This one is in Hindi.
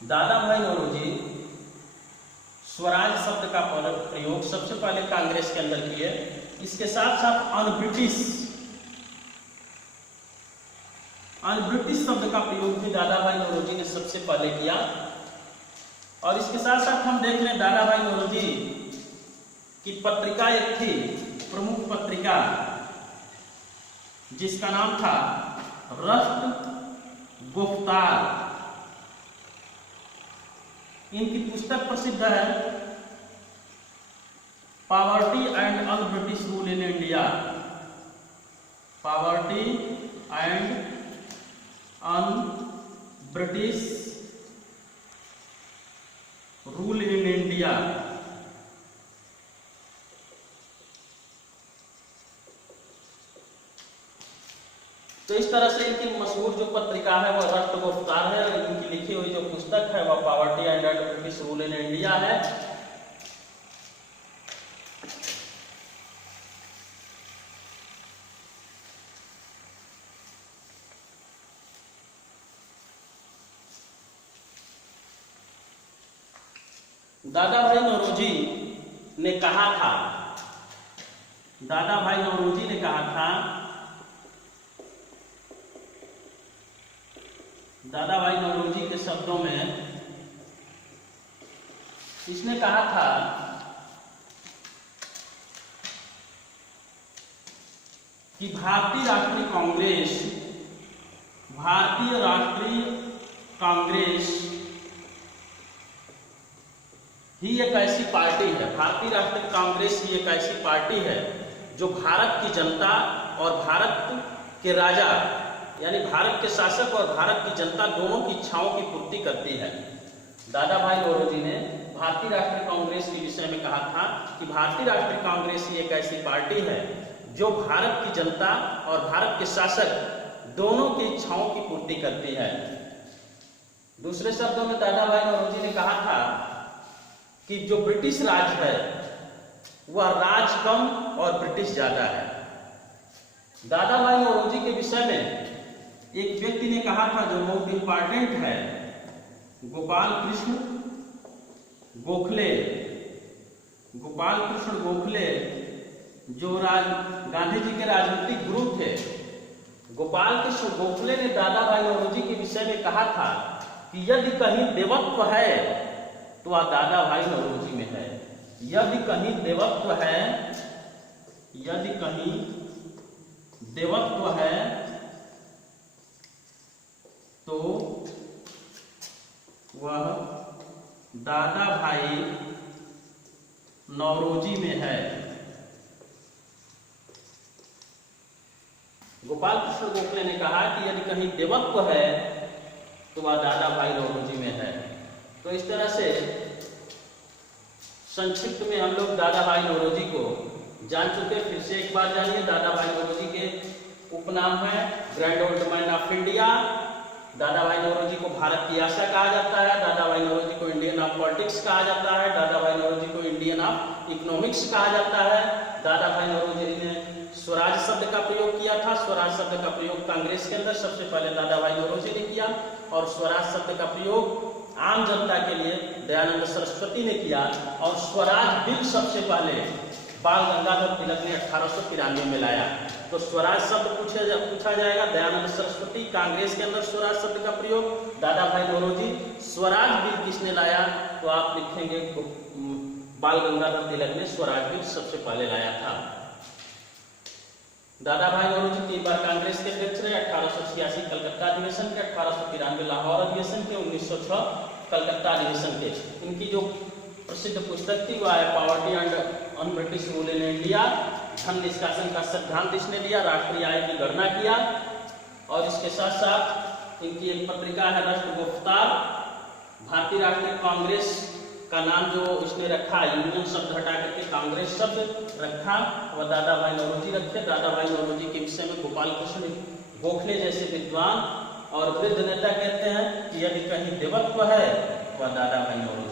दादा भाई नौरोजी स्वराज शब्द का प्रयोग सबसे पहले कांग्रेस के अंदर किए। इसके साथ साथ अनब्रिटिश शब्द का प्रयोग भी दादा भाई नौरोजी ने सबसे पहले किया। और इसके साथ साथ हम देख लें दादा भाई नौरोजी की पत्रिका एक थी, प्रमुख पत्रिका, जिसका नाम था राष्ट्र गुफ्तार। इनकी पुस्तक प्रसिद्ध है poverty and un British rule in India, poverty and un British rule in India. तो इस तरह से इनकी मशहूर जो पत्रिका है वह राष्ट्र गुफ्तार है। इनकी लिखी हुई जो पुस्तक है वह poverty and British rule in India है। दादा भाई नौरोजी ने कहा था, दादा भाई नौरोजी ने कहा था, दादा भाई नौरोजी के शब्दों में इसने कहा था कि भारतीय राष्ट्रीय कांग्रेस ही एक ऐसी पार्टी है, भारतीय राष्ट्रीय कांग्रेस ही एक ऐसी पार्टी है जो भारत की जनता और भारत के राजा यानी भारत के शासक और भारत की जनता दोनों की इच्छाओं की पूर्ति करती है। दादा भाई नौरोजी ने भारतीय राष्ट्रीय कांग्रेस के विषय में कहा था कि भारतीय राष्ट्रीय कांग्रेस ही एक ऐसी पार्टी है जो भारत की जनता और भारत के शासक दोनों की इच्छाओं की पूर्ति करती है। दूसरे शब्दों में दादा भाई नौरोजी ने कहा था कि जो ब्रिटिश राज है वह राज कम और ब्रिटिश ज्यादा है। दादा भाई नौरोजी के विषय में एक व्यक्ति ने कहा था जो बहुत इंपॉर्टेंट है, गोपाल कृष्ण गोखले जो गांधी जी के राजनीतिक गुरु थे। गोपाल कृष्ण गोखले ने दादा भाई नौरोजी के विषय में कहा था कि यदि कहीं देवत्व है तो वह दादा भाई नौरोजी में है। यदि कहीं देवत्व है तो वह दादा भाई नौरोजी में है। गोपाल कृष्ण गोखले ने कहा कि यदि कहीं देवत्व है तो वह दादा भाई नौरोजी में है। तो इस तरह से संक्षिप्त में हम लोग दादा भाई नौरोजी को जान चुके। फिर से एक बार जानिए, दादा भाई नौरोजी के उपनाम है grand old man of India. दादा भाई नौरोजी को भारत की आशा कहा जाता है। दादा भाई नौरोजी को इंडियन ऑफ पॉलिटिक्स कहा जाता है। दादा भाई नौरोजी को इंडियन ऑफ इकोनॉमिक्स कहा जाता है। दादा भाई नौरोजी ने स्वराज शब्द का प्रयोग किया था। स्वराज शब्द का प्रयोग कांग्रेस के अंदर सबसे पहले दादा भाई नौरोजी ने किया और स्वराज शब्द का प्रयोग आम जनता के लिए दयानंद सरस्वती ने किया। और स्वराज बिल सबसे पहले बाल गंगाधर तिलक ने 1893 में लाया। तो स्वराज शब्द पूछा जाएगा, दयानंद सरस्वती। कांग्रेस के अंदर स्वराज शब्द का प्रयोग दादा भाई नौरोजी। स्वराज बिल किसने लाया तो आप लिखेंगे बाल गंगाधर तिलक ने स्वराज बिल सबसे पहले लाया था। दादा भाई नौरोजी 3 बार कांग्रेस के अध्यक्ष रहे। 1886 कलकत्ता अधिवेशन के, 1893 लाहौर अधिवेशन के, 1906 कलकत्ता अधिवेशन के। इनकी जो प्रसिद्ध पुस्तक थी वह है poverty and un British rule in India. धन निष्कासन का सिद्धांत इसने दिया, राष्ट्रीय आय की गणना किया। और इसके साथ साथ इनकी एक पत्रिका है राष्ट्र गुफ्तार। भारतीय राष्ट्रीय कांग्रेस का नाम जो इसने रखा, यूनियन शब्द हटा करके कांग्रेस शब्द रखा, वह दादा भाई नौरोजी रखे। दादा भाई नौरोजी के विषय में गोपाल कृष्ण गोखले जैसे विद्वान और वृद्ध नेता कहते हैं कि यदि कहीं देवत्व है वह दादा भाई नौरोजी